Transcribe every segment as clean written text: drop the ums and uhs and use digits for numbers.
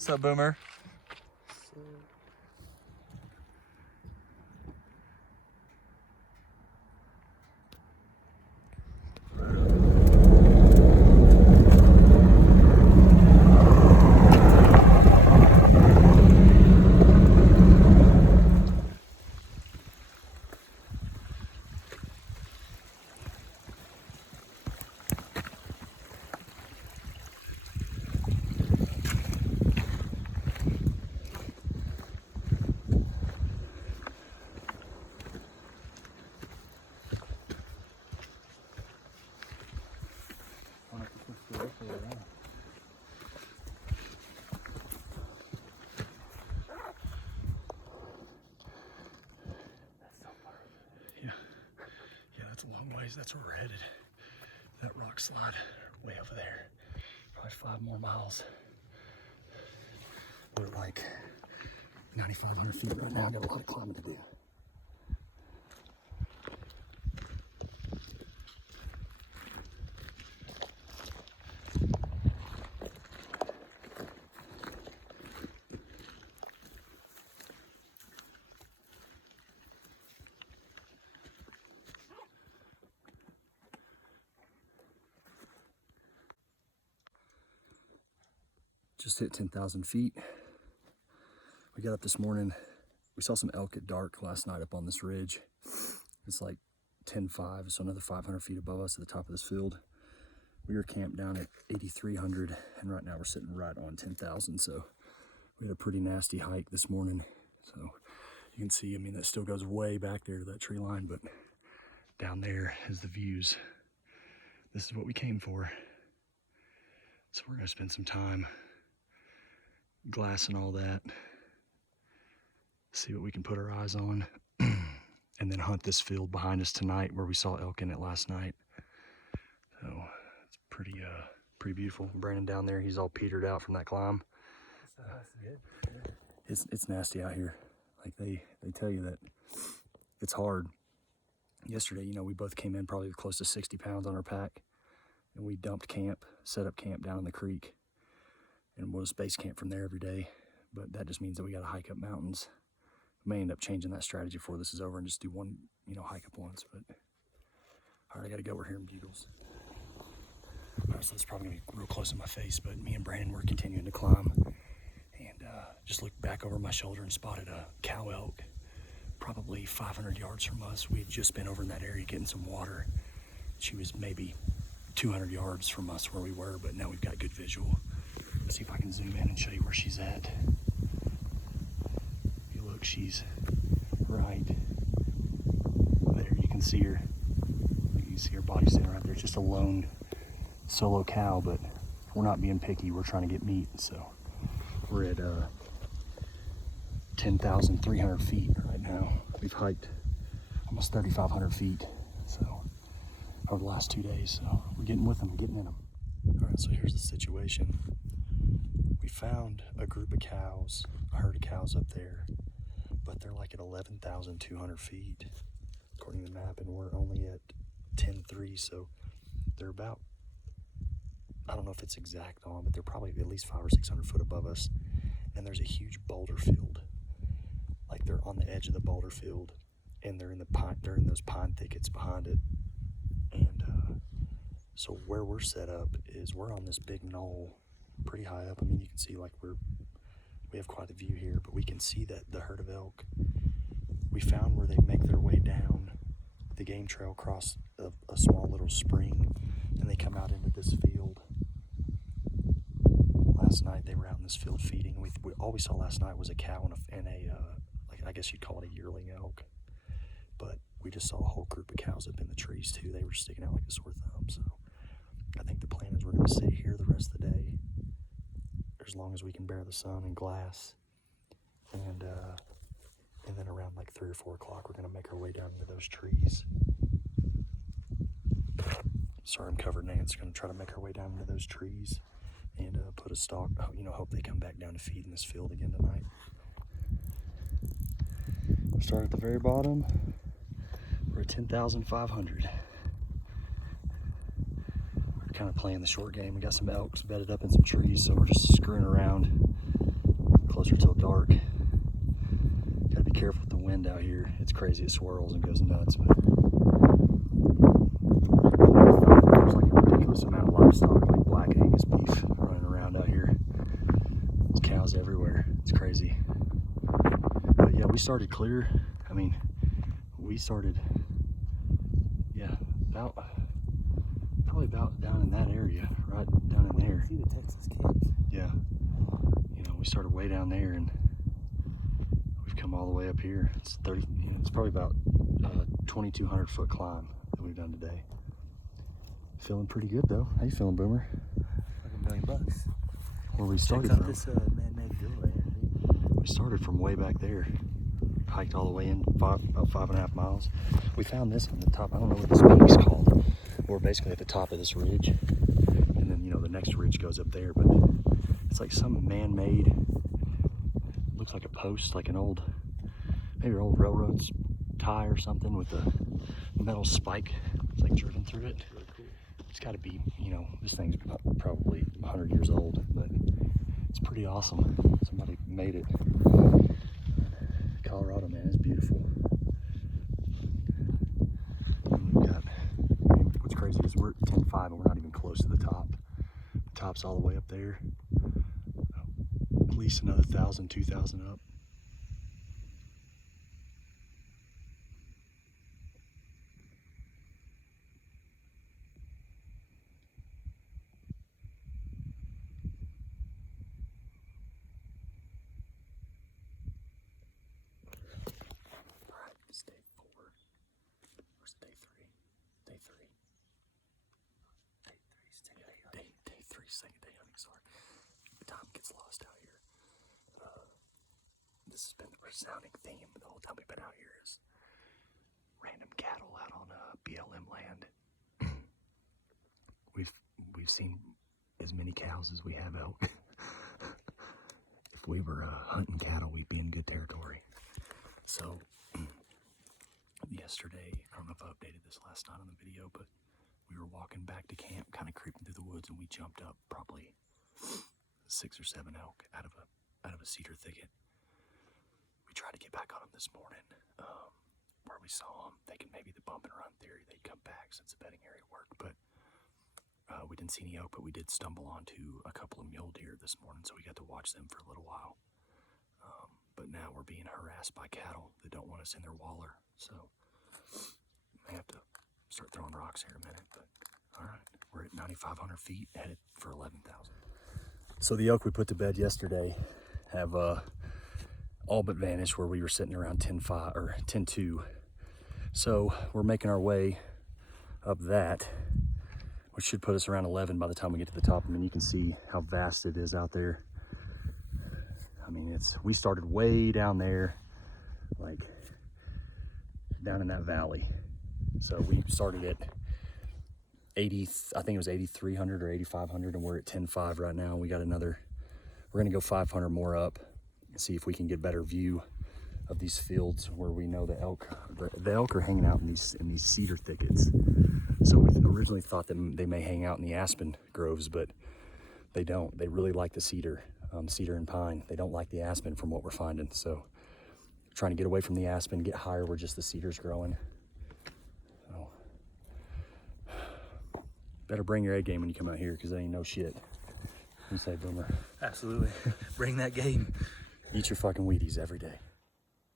What's up, Boomer? Yeah, that's a long ways. That's where we're headed. That rock slide way over there. Probably 5 more miles. We're like 9,500 feet right now. I got a lot of climbing to do. Just hit 10,000 feet. We got up this morning. We saw some elk at dark last night up on this ridge. It's like 10.5, so another 500 feet above us at the top of this field. We were camped down at 8,300, and right now we're sitting right on 10,000. So we had a pretty nasty hike this morning. So you can see, I mean, that still goes way back there to that tree line, but down there is the views. This is what we came for. So we're gonna spend some time glassing all that, see what we can put our eyes on, and then hunt this field behind us tonight where we saw elk in it last night. So it's pretty beautiful. Brandon down there, he's all petered out from that climb. It's nasty out here. Like they tell you that it's hard. Yesterday, you know, we both came in probably close to 60 pounds on our pack, and we dumped camp, set up camp down in the creek, and we'll just base camp from there every day. But that just means that we got to hike up mountains. We may end up changing that strategy before this is over and just do one, you know, hike up once. But all right, I got to go. We're here in Bugles. All right, so it's probably gonna be real close to my face, but me and Brandon were continuing to climb, and just looked back over my shoulder and spotted a cow elk, probably 500 yards from us. We had just been over in that area getting some water. She was maybe 200 yards from us where we were, but now we've got good visual. Let's see if I can zoom in and show you where she's at. If you look, she's right there. You can see her. You can see her body sitting right there. It's just a lone solo cow, but we're not being picky. We're trying to get meat, so we're at 10,300 feet right now. We've hiked almost 3,500 feet, so over the last 2 days. So we're getting with them, getting in them. All right, so here's the situation. We found a group of cows, a herd of cows up there, but they're like at 11,200 feet, according to the map, and we're only at 10.3, so they're about, I don't know if it's exact on, but they're probably at least 500 or 600 foot above us, and there's a huge boulder field. Like they're on the edge of the boulder field, and they're in those pine thickets behind it. And so where we're set up is we're on this big knoll, pretty high up. I mean, you can see like we have quite a view here, but we can see that the herd of elk, we found where they make their way down the game trail across a small little spring, and they come out into this field. Last night they were out in this field feeding. All we saw last night was a cow and a like, I guess you'd call it a yearling elk, but we just saw a whole group of cows up in the trees too. They were sticking out like a sore thumb. So I think the plan is we're going to sit here the rest of the day, as long as we can bear the sun and glass, and then around like 3 or 4 o'clock we're going to make our way down into those trees. Sorry, I'm covered in ants. Going to try to make our way down into those trees and put a stalk, you know, hope they come back down to feed in this field again tonight. We'll start at the very bottom. We're at 10,500. We're kind of playing the short game. We got some elks bedded up in some trees, so we're just screwing around. closer till dark. Gotta be careful with the wind out here. It's crazy, it swirls and goes nuts, but there's like a ridiculous amount of livestock, like black Angus beef running around out here. There's cows everywhere. It's crazy. But yeah, we started clear. I mean, we started, yeah, probably about down in that area, right down in there. See the Texas camps? Yeah. You know, we started way down there and we've come all the way up here. It's 30, you know, it's probably about 2,200 foot climb that we've done today. Feeling pretty good though. How you feeling, Boomer? Like $1 million. Where we started Check out from. this man-made doorway. We started from way back there. Hiked all the way in about 5.5 miles. We found this on the top. I don't know what this peak's called. We're basically at the top of this ridge, and then you know the next ridge goes up there. But it's like some man-made. Looks like a post, like an old, maybe an old railroad tie or something with a metal spike. It's like driven through it. Really cool. It's got to be, you know, this thing's probably 100 years old, but it's pretty awesome. Somebody made it. Colorado, man, is beautiful. And we've got, I mean, what's crazy is we're at 10.5 and we're not even close to the top. The top's all the way up there. At least another 1,000, 2,000 up. It's day 4. Where's day 3? Day 3. Day 3, second day hunting, sorry. Time gets lost out here. This has been the resounding theme the whole time we've been out here is random cattle out on BLM land. We've seen as many cows as we have elk. If we were hunting cattle, we'd be in good territory. So yesterday, I don't know if I updated this last night on the video, but we were walking back to camp, kind of creeping through the woods, and we jumped up probably 6 or 7 elk out of a cedar thicket. We tried to get back on them this morning, where we saw them, thinking maybe the bump and run theory, they'd come back since the bedding area worked, but we didn't see any elk, but we did stumble onto a couple of mule deer this morning, so we got to watch them for a little while. But now we're being harassed by cattle that don't want us in their waller, so I have to start throwing rocks here in a minute, but all right, we're at 9,500 feet, headed for 11,000. So the elk we put to bed yesterday have all but vanished where we were sitting around 10.5 or 10.2. So we're making our way up that, which should put us around 11 by the time we get to the top. I mean, you can see how vast it is out there. I mean, we started way down there, like down in that valley. So we started at 80, I think it was 8,300 or 8,500, and we're at 10.5 right now. We got we're gonna go 500 more up and see if we can get better view of these fields where we know the elk are hanging out in these cedar thickets. So we originally thought that they may hang out in the aspen groves, but they don't. They really like the cedar and pine. They don't like the aspen from what we're finding. So trying to get away from the aspen, get higher where just the cedar's growing. So better bring your A game when you come out here, because it ain't no shit. You say, Boomer? Absolutely. Bring that game. Eat your fucking Wheaties every day.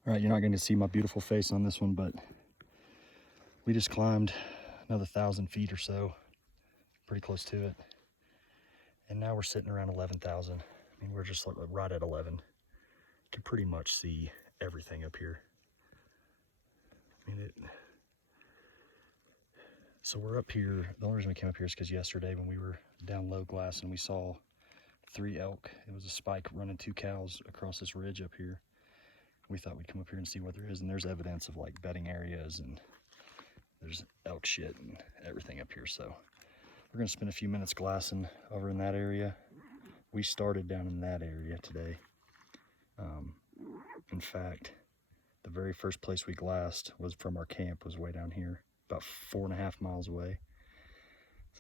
All right, you're not going to see my beautiful face on this one, but we just climbed another 1,000 feet or so, pretty close to it. And now we're sitting around 11,000. I mean, we're just right at 11. You can pretty much see everything up here. I mean, so we're up here. The only reason we came up here is because yesterday when we were down low glass and we saw 3 elk, it was a spike running 2 cows across this ridge up here. We thought we'd come up here and see what there is, and there's evidence of like bedding areas, and there's elk shit and everything up here. So we're gonna spend a few minutes glassing over in that area. We started down in that area today. In fact, the very first place we glassed was from our camp, was way down here, about 4.5 miles away.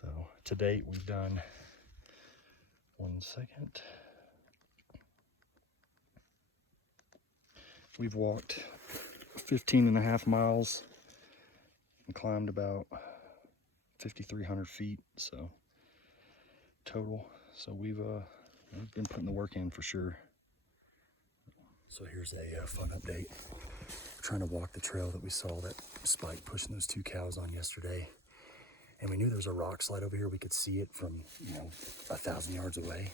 So to date, we've done, one second. We've walked 15 and a half miles and climbed about 5,300 feet, so total. So we've been putting the work in for sure. So here's a fun update. We're trying to walk the trail that we saw that Spike pushing those 2 cows on yesterday. And we knew there was a rock slide over here. We could see it from, 1,000 yards away.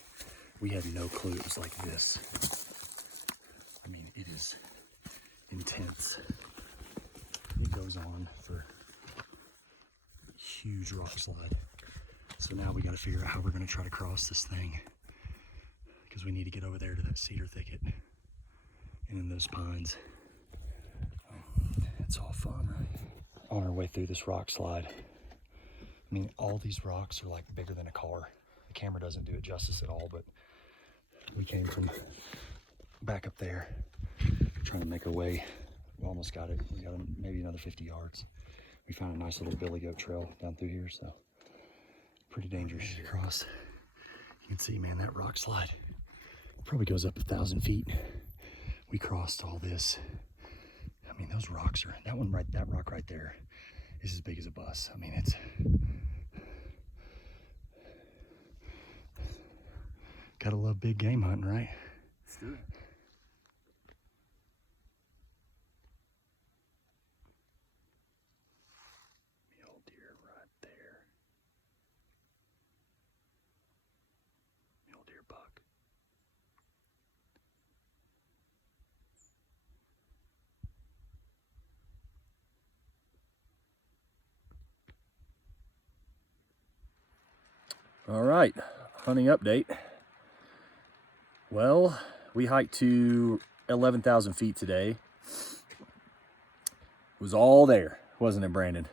We had no clue it was like this. I mean, it is intense. It goes on for a huge rock slide. So now we got to figure out how we're going to try to cross this thing, because we need to get over there to that cedar thicket and in those pines. It's all fun, right? On our way through this rock slide, I mean, all these rocks are like bigger than a car. The camera doesn't do it justice at all, but we came from back up there, trying to make our way. We almost got it. We got maybe another 50 yards. We found a nice little billy goat trail down through here, so pretty dangerous to cross. You can see, man, that rock slide probably goes up 1,000 feet. We crossed all this. I mean, those rocks are, that rock right there is as big as a bus. I mean, it's, gotta love big game hunting, right? Let's do it. Mule deer right there. Mule deer buck. All right, hunting update. Well, we hiked to 11,000 feet today. It was all there, wasn't it, Brandon?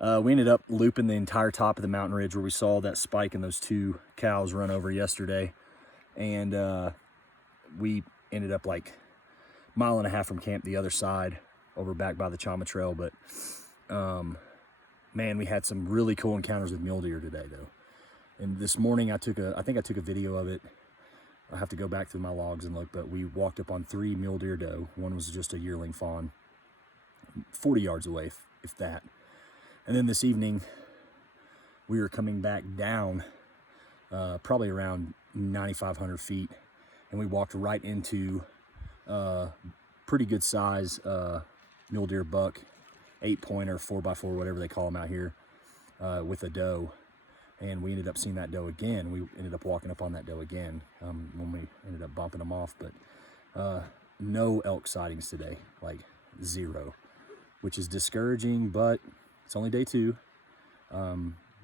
We ended up looping the entire top of the mountain ridge where we saw that Spike and those 2 cows run over yesterday. And we ended up like 1.5 miles from camp the other side, over back by the Chama Trail. But man, we had some really cool encounters with mule deer today, though. And this morning I think I took a video of it. I have to go back through my logs and look, but we walked up on 3 mule deer doe. One was just a yearling fawn, 40 yards away, if that. And then this evening, we were coming back down, probably around 9,500 feet, and we walked right into pretty good size mule deer buck, 8-pointer, 4x4, whatever they call them out here, with a doe. And we ended up seeing that doe again. We ended up walking up on that doe again when we ended up bumping them off. But no elk sightings today, like 0, which is discouraging, but it's only day 2.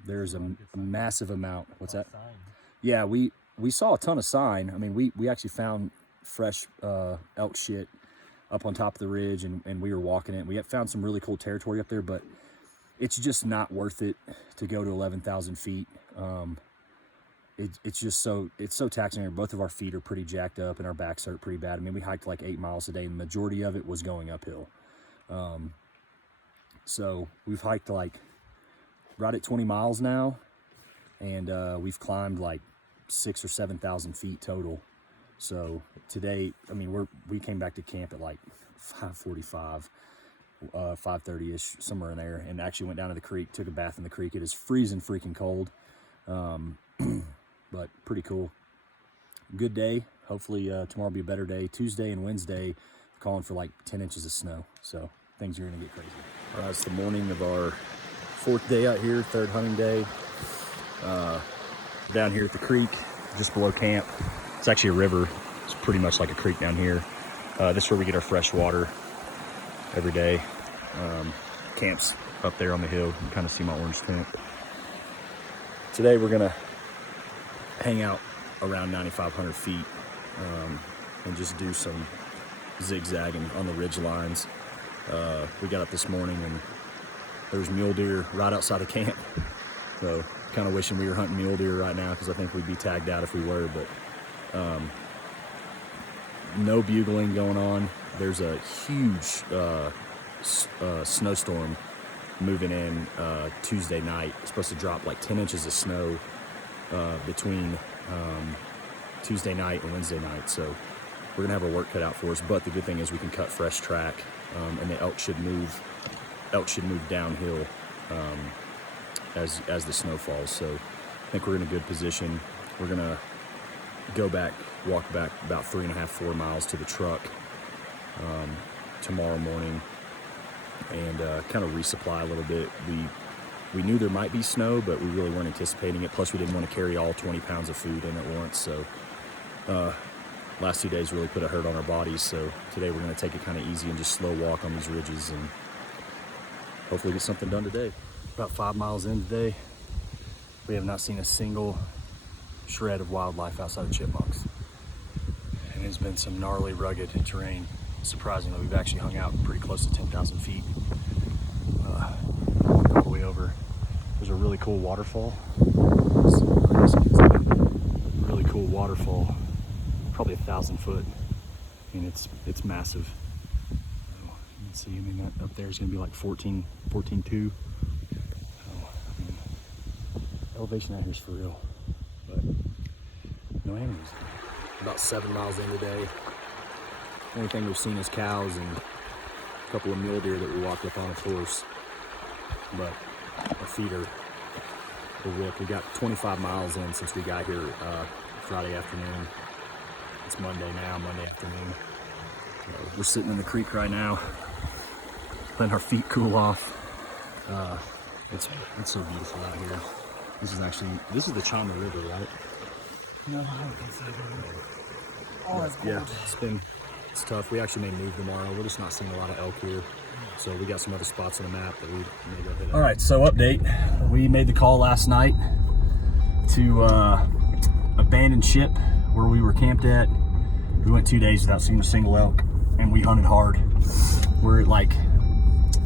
There's a massive amount. What's that? Yeah, we saw a ton of sign. I mean, we actually found fresh elk shit up on top of the ridge, and we were walking it. We had found some really cool territory up there, but it's just not worth it to go to 11,000 feet. It's just so taxing. Both of our feet are pretty jacked up and our backs hurt pretty bad. I mean, we hiked like 8 miles a day, and the majority of it was going uphill. So we've hiked like right at 20 miles now, and we've climbed like 6,000 or 7,000 feet total. So today, I mean, we came back to camp at like 5:45. 5:30-ish, somewhere in there, and actually went down to the creek, took a bath in the creek. It is freezing freaking cold, but pretty cool. Good day. Hopefully tomorrow will be a better day. Tuesday and Wednesday, calling for like 10 inches of snow, so things are gonna get crazy. All right, it's the morning of our 4th day out here, 3rd hunting day. Down here at the creek, just below camp. It's actually a river. It's pretty much like a creek down here. This is where we get our fresh water every day. Camps up there on the hill. You can kind of see my orange tent. Today we're gonna hang out around 9,500 feet and just do some zigzagging on the ridge lines. We got up this morning and there's mule deer right outside of camp. So kind of wishing we were hunting mule deer right now, because I think we'd be tagged out if we were, but no bugling going on. There's a huge snowstorm moving in Tuesday night. It's supposed to drop like 10 inches of snow between Tuesday night and Wednesday night. So we're gonna have our work cut out for us. But the good thing is we can cut fresh track, and the elk should move downhill as the snow falls. So I think we're in a good position. We're gonna walk back about 3.5-4 miles to the truck tomorrow morning, and kind of resupply a little bit. We knew there might be snow, but we really weren't anticipating it. Plus, we didn't want to carry all 20 pounds of food in at once. So last 2 days really put a hurt on our bodies. So today we're going to take it kind of easy and just slow walk on these ridges and hopefully get something done today. About 5 miles in today, we have not seen a single shred of wildlife outside of chipmunks. And it's been some gnarly, rugged terrain. Surprisingly, we've actually hung out pretty close to 10,000 feet. All the way over. There's a really cool waterfall. Really cool waterfall. Probably 1,000 foot. I mean, it's massive. So, you can see, I mean, that up there is going to be like 14.2. So, I mean, elevation out here is for real. But no animals. About 7 miles in today. The only thing we've seen is cows and a couple of mule deer that we walked up on, of course. But our feet are ripped. We got 25 miles in since we got here Friday afternoon. It's Monday now, Monday afternoon. We're sitting in the creek right now, letting our feet cool off. It's so beautiful out here. This is the Chama River, right? No, I don't think so. Oh, that's cool. Yeah, it's tough. We actually may move tomorrow. We're just not seeing a lot of elk here. So we got some other spots on the map that we may go hit. All right, so update. We made the call last night to abandon ship where we were camped at. We went 2 days without seeing a single elk, and we hunted hard. We're at like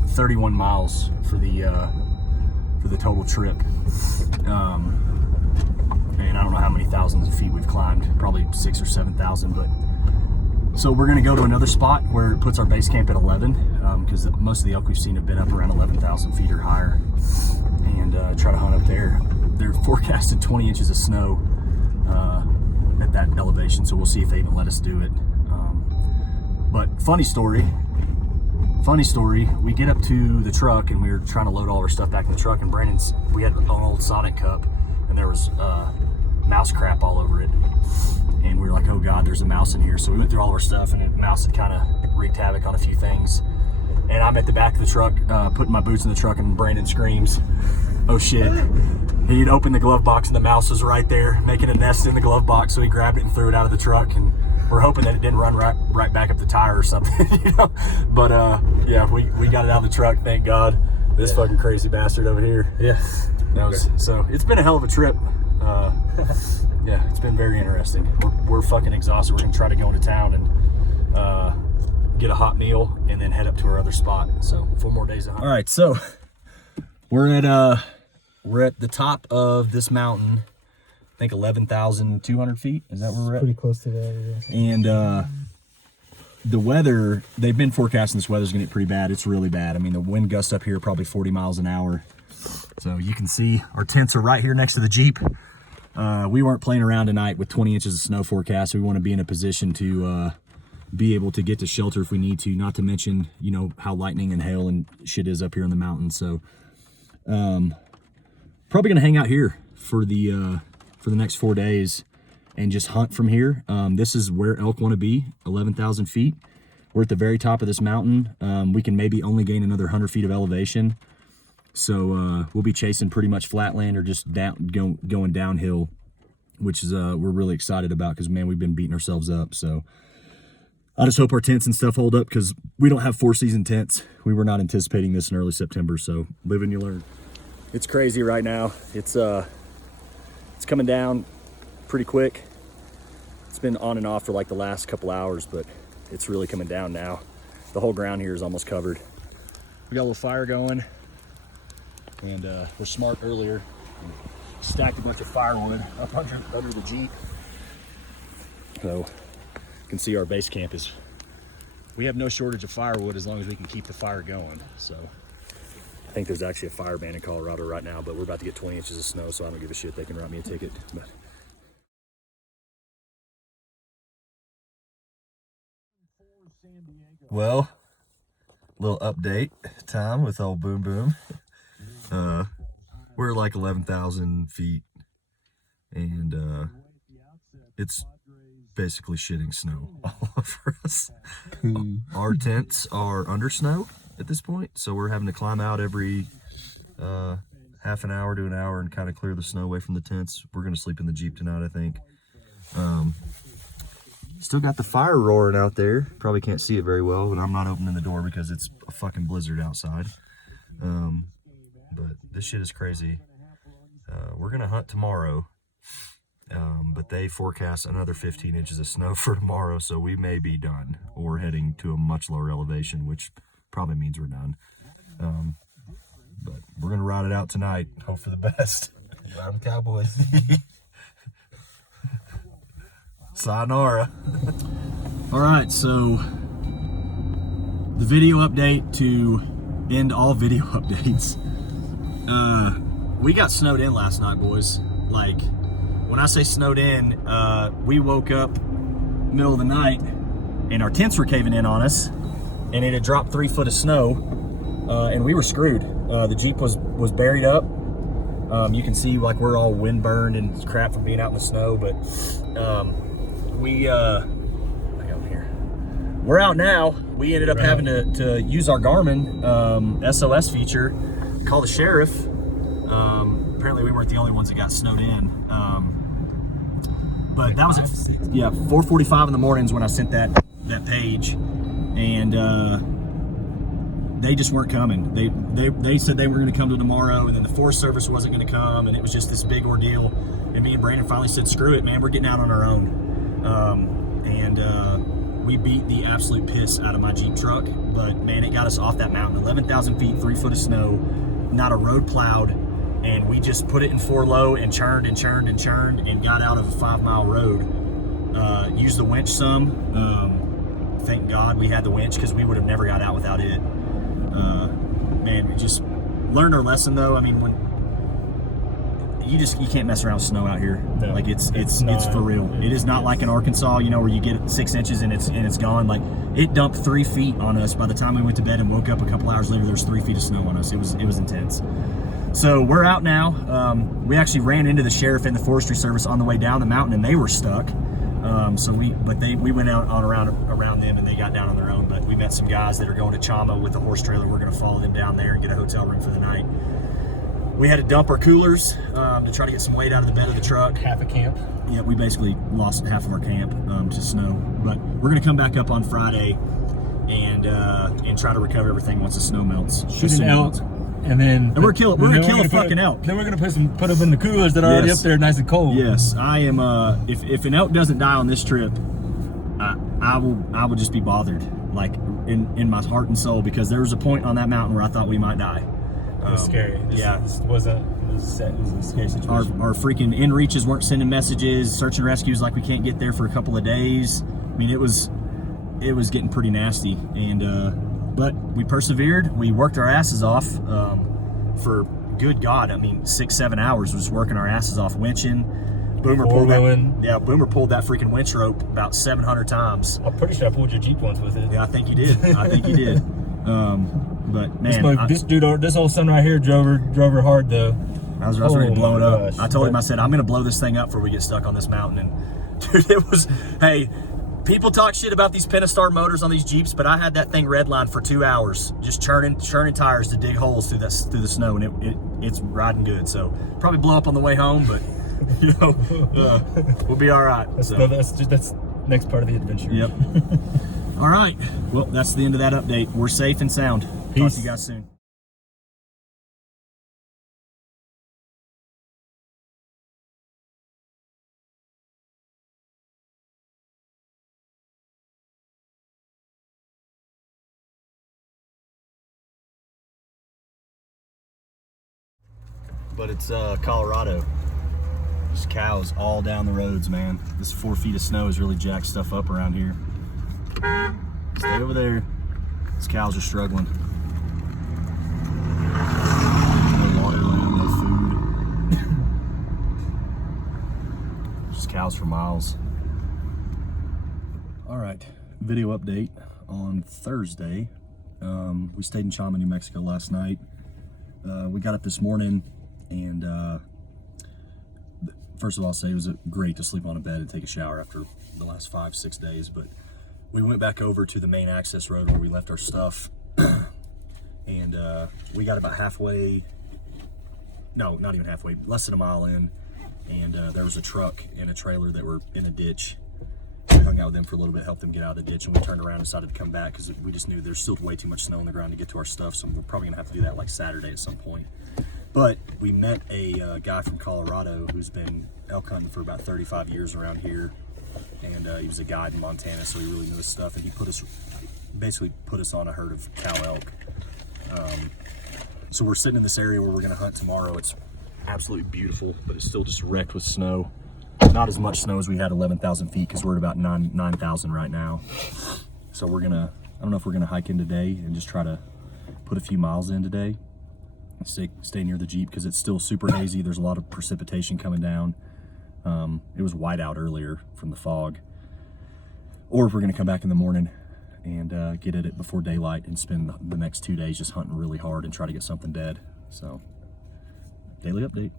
31 miles for the total trip. And I don't know how many thousands of feet we've climbed, probably 6,000 or 7,000, but so we're gonna go to another spot where it puts our base camp at 11, because most of the elk we've seen have been up around 11,000 feet or higher, and try to hunt up there. They're forecasted 20 inches of snow at that elevation, so we'll see if they even let us do it. But funny story, we get up to the truck and we were trying to load all our stuff back in the truck, and we had an old Sonic cup and there was mouse crap all over it. And we were like, oh God, there's a mouse in here. So we went through all of our stuff, and the mouse had kind of wreaked havoc on a few things. And I'm at the back of the truck, putting my boots in the truck, and Brandon screams, oh shit. He'd opened the glove box and the mouse was right there, making a nest in the glove box. So he grabbed it and threw it out of the truck, and we're hoping that it didn't run right back up the tire or something, you know? But yeah, we got it out of the truck, thank God. This fucking crazy bastard over here. Yeah. So it's been a hell of a trip. Yeah, it's been very interesting. We're fucking exhausted. We're gonna try to go into town and get a hot meal and then head up to our other spot. So 4 more days of hunting. All right, so we're at the top of this mountain. I think 11,200 feet. Is that where we're at? Pretty close to that, yeah. And the weather, they've been forecasting this weather's gonna get pretty bad. It's really bad. I mean, the wind gusts up here are probably 40 miles an hour. So you can see our tents are right here next to the Jeep. We weren't playing around tonight with 20 inches of snow forecast. We want to be in a position to be able to get to shelter if we need to, not to mention, you know, how lightning and hail and shit is up here in the mountains. So probably gonna hang out here for the next 4 days and just hunt from here. This is where elk want to be, 11,000 feet. We're at the very top of this mountain. We can maybe only gain another 100 feet of elevation. So we'll be chasing pretty much flatland or just going downhill, which is we're really excited about, because man, we've been beating ourselves up. So I just hope our tents and stuff hold up, because we don't have 4-season tents. We were not anticipating this in early September. So live and you learn. It's crazy right now. It's coming down pretty quick. It's been on and off for like the last couple hours, but it's really coming down now. The whole ground here is almost covered. We got a little fire going. And we're smart earlier. Stacked a bunch of firewood up under the Jeep. So you can see our base camp is, we have no shortage of firewood as long as we can keep the fire going. So I think there's actually a fire ban in Colorado right now, but we're about to get 20 inches of snow, so I don't give a shit. They can write me a ticket. But Well, little update time with old Boom Boom. We're like 11,000 feet, and it's basically shitting snow all over us. Our tents are under snow at this point, so we're having to climb out every half an hour to an hour and kind of clear the snow away from the tents. We're gonna sleep in the Jeep tonight, I think. Still got the fire roaring out there. Probably can't see it very well, but I'm not opening the door because it's a fucking blizzard outside. But this shit is crazy. We're gonna hunt tomorrow, but they forecast another 15 inches of snow for tomorrow, so we may be done or heading to a much lower elevation, which probably means we're done. But we're gonna ride it out tonight. Hope for the best. Ride 'em Cowboys. Sayonara. All right, so the video update to end all video updates. We got snowed in last night, boys. Like, when I say snowed in, we woke up middle of the night and our tents were caving in on us, and it had dropped 3 foot of snow, and we were screwed. The Jeep was buried up. You can see like we're all wind burned and crap from being out in the snow, but we're out now. We ended up having to use our Garmin SOS feature, call the sheriff. Apparently we weren't the only ones that got snowed in. But that was at 4:45 in the mornings when I sent that page, and they just weren't coming. They said they were going to come to tomorrow, and then the Forest Service wasn't going to come, and it was just this big ordeal. And me and Brandon finally said, "Screw it, man, we're getting out on our own." We beat the absolute piss out of my Jeep truck, but man, it got us off that mountain. 11,000 feet, 3 foot of snow, not a road plowed, and we just put it in 4 low and churned and churned and churned and got out of a 5-mile road. Used the winch some. Thank God we had the winch, because we would have never got out without it. Man, we just learned our lesson though. I mean, when you can't mess around with snow out here. No, like it's for real. It is not like in Arkansas, you know, where you get 6 inches and it's gone. Like, it dumped 3 feet on us. By the time we went to bed and woke up a couple hours later, there's 3 feet of snow on us. It was intense. So we're out now. We actually ran into the sheriff and the Forestry Service on the way down the mountain, and they were stuck. We went out around them, and they got down on their own. But we met some guys that are going to Chama with a horse trailer. We're going to follow them down there and get a hotel room for the night. We had to dump our coolers to try to get some weight out of the bed of the truck. Half a camp. Yeah, we basically lost half of our camp to snow. But we're going to come back up on Friday and try to recover everything once the snow melts. Shoot an elk, and then we're gonna kill a fucking elk. Then we're gonna put them in the coolers that are already up there, nice and cold. Yes, I am. If an elk doesn't die on this trip, I will just be bothered, like in my heart and soul, because there was a point on that mountain where I thought we might die. It was scary. This was a scary situation. Our freaking in-reaches weren't sending messages. Search and rescues like we can't get there for a couple of days. I mean, it was getting pretty nasty, and but we persevered. We worked our asses off for, good God, I mean, 6-7 hours was working our asses off, winching. Boomer pulled that freaking winch rope about 700 times. I'm pretty sure I pulled your Jeep once with it. Yeah, I think you did. But man, this old son right here drove her hard though. I was ready to blow it up. I told him, I said, I'm gonna blow this thing up before we get stuck on this mountain. And dude, it was, hey, people talk shit about these Pentastar motors on these Jeeps, but I had that thing redlined for 2 hours, just churning tires to dig holes through the snow, and it's riding good. So probably blow up on the way home, but you know, we'll be all right. That's next part of the adventure. Yep. All right. Well, that's the end of that update. We're safe and sound. Peace. Talk to you guys soon. But it's Colorado. There's cows all down the roads, man. This 4 feet of snow has really jacked stuff up around here. Stay over there. These cows are struggling. No water, no food. Just cows for miles. All right, video update on Thursday. We stayed in Chama, New Mexico last night. We got up this morning, and first of all, I'll say it was great to sleep on a bed and take a shower after the last 5-6 days, but we went back over to the main access road where we left our stuff, and we got about halfway, no, not even halfway, less than a mile in, and there was a truck and a trailer that were in a ditch. We hung out with them for a little bit, helped them get out of the ditch, and we turned around and decided to come back because we just knew there's still way too much snow on the ground to get to our stuff, so we're probably gonna have to do that like Saturday at some point. But we met a guy from Colorado who's been elk hunting for about 35 years around here, and he was a guide in Montana, so he really knew his stuff, and he basically put us on a herd of cow elk. So we're sitting in this area where we're gonna hunt tomorrow. It's absolutely beautiful, but it's still just wrecked with snow. Not as much snow as we had 11,000 feet because we're at about 9,000 right now. So we're gonna, I don't know if we're gonna hike in today and just try to put a few miles in today. Stay near the Jeep because it's still super hazy. There's a lot of precipitation coming down. It was white out earlier from the fog. Or if we're gonna come back in the morning and get at it before daylight and spend the next 2 days just hunting really hard and try to get something dead. So, daily update.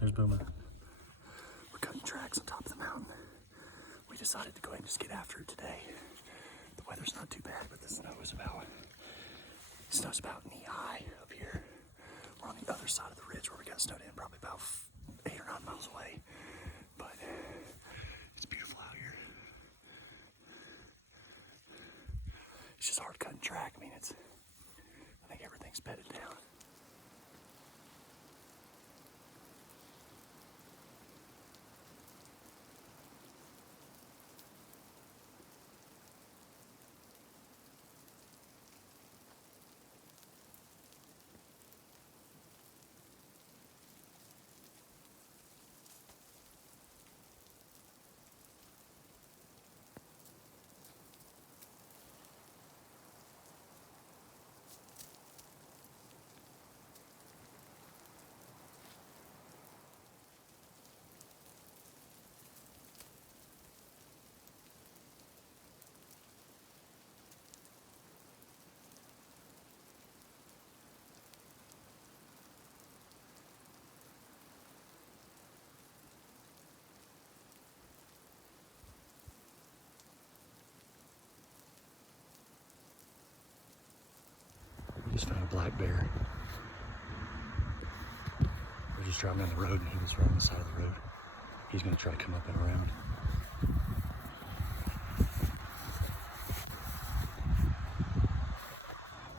There's Boomer. We're cutting tracks on top of the mountain. We decided to go ahead and just get after it today. The weather's not too bad, but the snow's about knee high up here. We're on the other side of the ridge where we got snowed in, probably about 8 or 9 miles away. But it's beautiful out here. It's just hard cutting track. I mean, I think everything's bedded down. Just found a black bear. We're just driving down the road and he was right on the side of the road. He's gonna try to come up and around.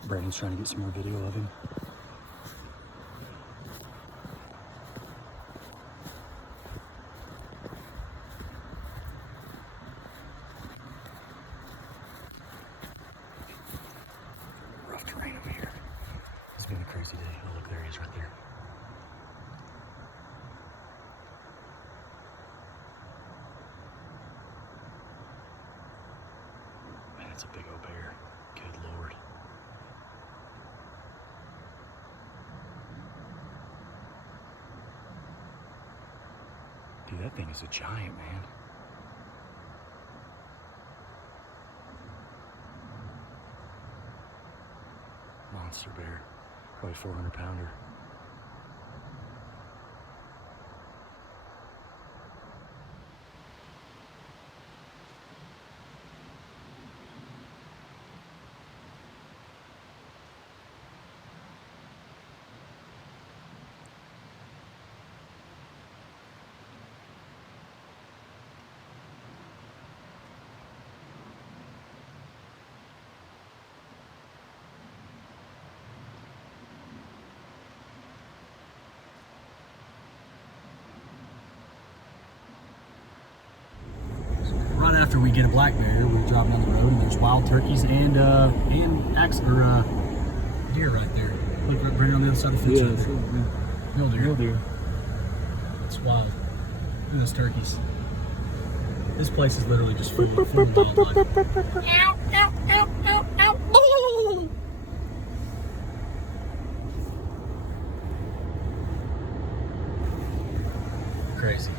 Brandon's trying to get some more video of him. Rough terrain over here. It's been a crazy day. Oh, look, there he is right there. Man, it's a big old bear. Good Lord. Dude, that thing is a giant, man. Monster bear. Probably 400-pounder. Right after we get a black bear, we're driving down the road and there's wild turkeys and deer right there. Look, right on the other side of the fence. Right there. Mule deer. Mule deer. It's wild. Look at those turkeys. This place is literally just full of wildlife. Crazy.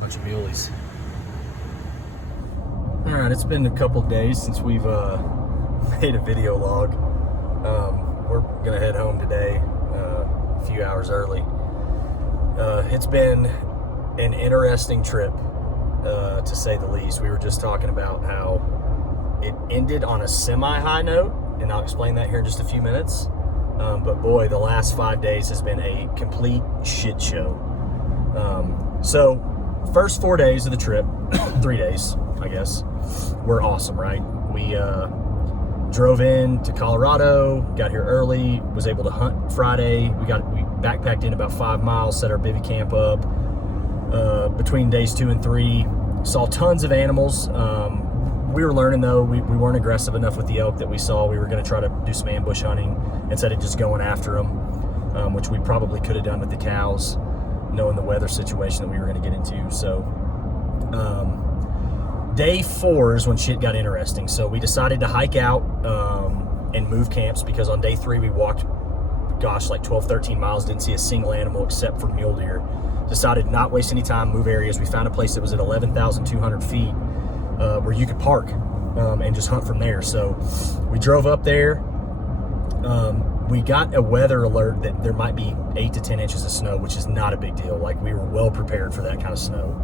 Bunch of muleys. All right, it's been a couple days since we've made a video log. We're gonna head home today, a few hours early. It's been an interesting trip, to say the least. We were just talking about how it ended on a semi-high note, and I'll explain that here in just a few minutes. But boy, the last 5 days has been a complete shit show. So first 4 days of the trip, 3 days, I guess, were awesome, right? We drove in to Colorado, got here early, was able to hunt Friday. We backpacked in about 5 miles, set our bivvy camp up. Between days 2 and 3, saw tons of animals. We were learning though, we weren't aggressive enough with the elk that we saw. We were gonna try to do some ambush hunting instead of just going after them, which we probably could have done with the cows, knowing the weather situation that we were gonna get into. So day 4 is when shit got interesting. So we decided to hike out and move camps, because on day 3 we walked, gosh, like 12, 13 miles, didn't see a single animal except for mule deer. Decided to not waste any time, move areas. We found a place that was at 11,200 feet where you could park and just hunt from there. So we drove up there. We got a weather alert that there might be 8 to 10 inches of snow, which is not a big deal. Like, we were well prepared for that kind of snow.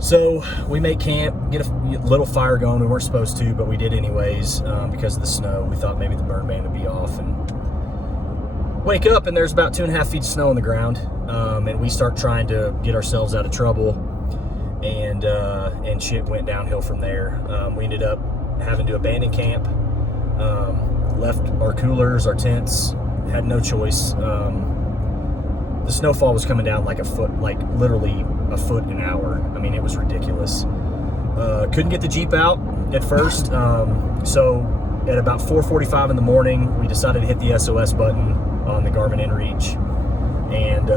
So we make camp, get a little fire going. We weren't supposed to, but we did anyways because of the snow. We thought maybe the burn ban would be off, and wake up and there's about 2.5 feet of snow on the ground. And we start trying to get ourselves out of trouble, and shit went downhill from there. We ended up having to abandon camp, left our coolers, our tents, had no choice. The snowfall was coming down like a foot, like literally a foot an hour. I mean, it was ridiculous. Couldn't get the Jeep out at first. So at about 4:45 in the morning, we decided to hit the SOS button on the Garmin inReach. And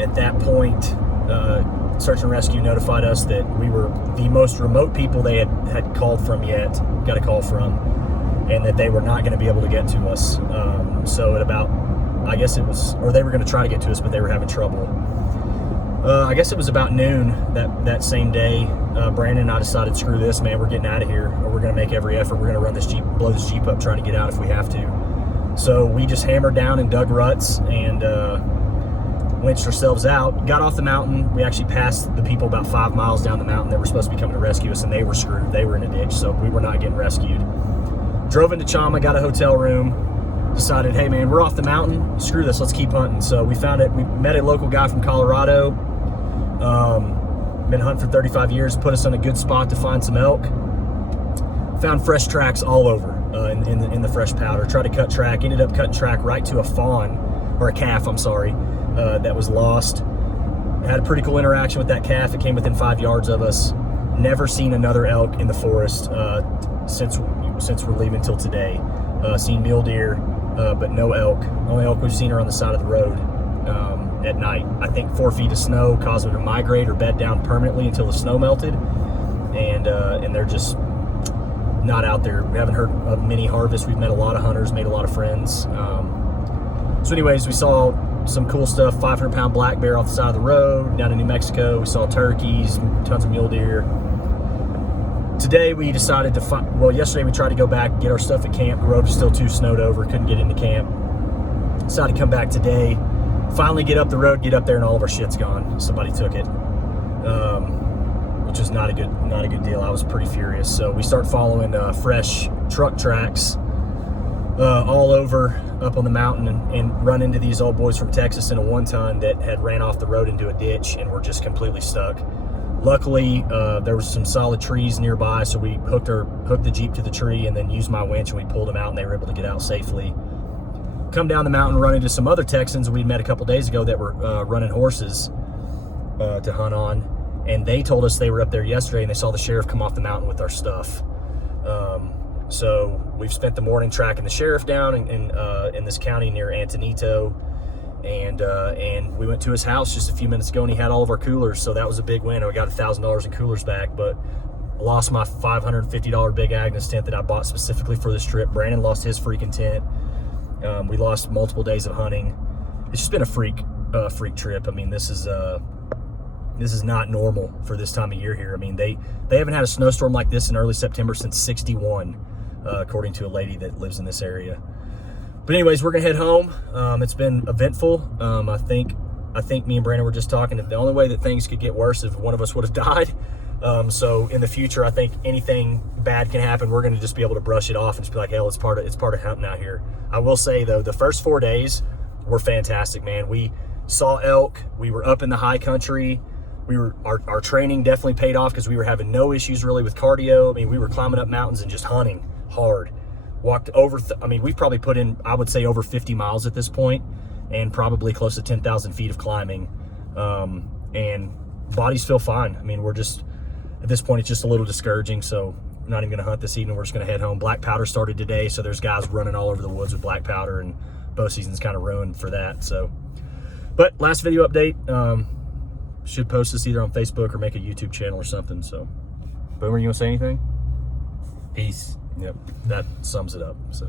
at that point, Search and Rescue notified us that we were the most remote people they had called from yet, got a call from, and that they were not going to be able to get to us. So at about, I guess it was, or they were going to try to get to us, but they were having trouble. I guess it was about noon that same day, Brandon and I decided, screw this, man, we're getting out of here, or we're going to make every effort. We're going to run this Jeep, blow this Jeep up, trying to get out if we have to. So we just hammered down and dug ruts and winched ourselves out, got off the mountain. We actually passed the people about 5 miles down the mountain that were supposed to be coming to rescue us, and they were screwed. They were in a ditch, so we were not getting rescued. Drove into Chama, got a hotel room, decided, hey man, we're off the mountain, screw this, let's keep hunting. So we met a local guy from Colorado, been hunting for 35 years, put us on a good spot to find some elk. Found fresh tracks all over in the fresh powder. Tried to cut track, ended up cutting track right to a fawn, or a calf, I'm sorry, that was lost. Had a pretty cool interaction with that calf. It came within 5 yards of us. Never seen another elk in the forest since we're leaving till today. Seen mule deer, but no elk. Only elk we've seen are on the side of the road at night. I think 4 feet of snow caused them to migrate or bed down permanently until the snow melted, and they're just not out there. We haven't heard of mini harvest. We've met a lot of hunters, made a lot of friends. So anyways, we saw some cool stuff, 500-pound black bear off the side of the road down in New Mexico. We saw turkeys, tons of mule deer. Today we decided to yesterday we tried to go back, get our stuff at camp. The road was still too snowed over, couldn't get into camp. Decided to come back today, finally get up the road, get up there, and all of our shit's gone. Somebody took it, which is not a good deal. I was pretty furious. So we start following fresh truck tracks all over up on the mountain, and run into these old boys from Texas in a 1-ton that had ran off the road into a ditch and were just completely stuck. Luckily, there was some solid trees nearby, so we hooked the Jeep to the tree and then used my winch, and we pulled them out, and they were able to get out safely. Come down the mountain, run into some other Texans we'd met a couple days ago that were running horses to hunt on, and they told us they were up there yesterday and they saw the sheriff come off the mountain with our stuff. So we've spent the morning tracking the sheriff down in this county near Antonito, and we went to his house just a few minutes ago, and he had all of our coolers, so that was a big win. We got $1,000 in coolers back, but I lost my $550 Big Agnes tent that I bought specifically for this trip. Brandon lost his freaking tent. We lost multiple days of hunting. It's just been a freak trip. I mean, this is This is not normal for this time of year here. I mean, they haven't had a snowstorm like this in early September since '61, according to a lady that lives in this area. But anyways, we're gonna head home. It's been eventful. I think me and Brandon were just talking that the only way that things could get worse if one of us would have died. So in the future, I think anything bad can happen. We're gonna just be able to brush it off and just be like, hell, it's part of hunting out here. I will say though, the first 4 days were fantastic, man. We saw elk. We were up in the high country. Our training definitely paid off because we were having no issues really with cardio. I mean, we were climbing up mountains and just hunting hard. Walked over, we've probably put in, I would say, over 50 miles at this point, and probably close to 10,000 feet of climbing. And bodies feel fine. I mean, we're just, at this point, it's just a little discouraging. So we're not even gonna hunt this evening. We're just gonna head home. Black powder started today. So there's guys running all over the woods with black powder, and bow season's kind of ruined for that. So, but last video update, should post this either on Facebook or make a YouTube channel or something. So, Boomer, you gonna say anything? Peace. Yep, that sums it up. So.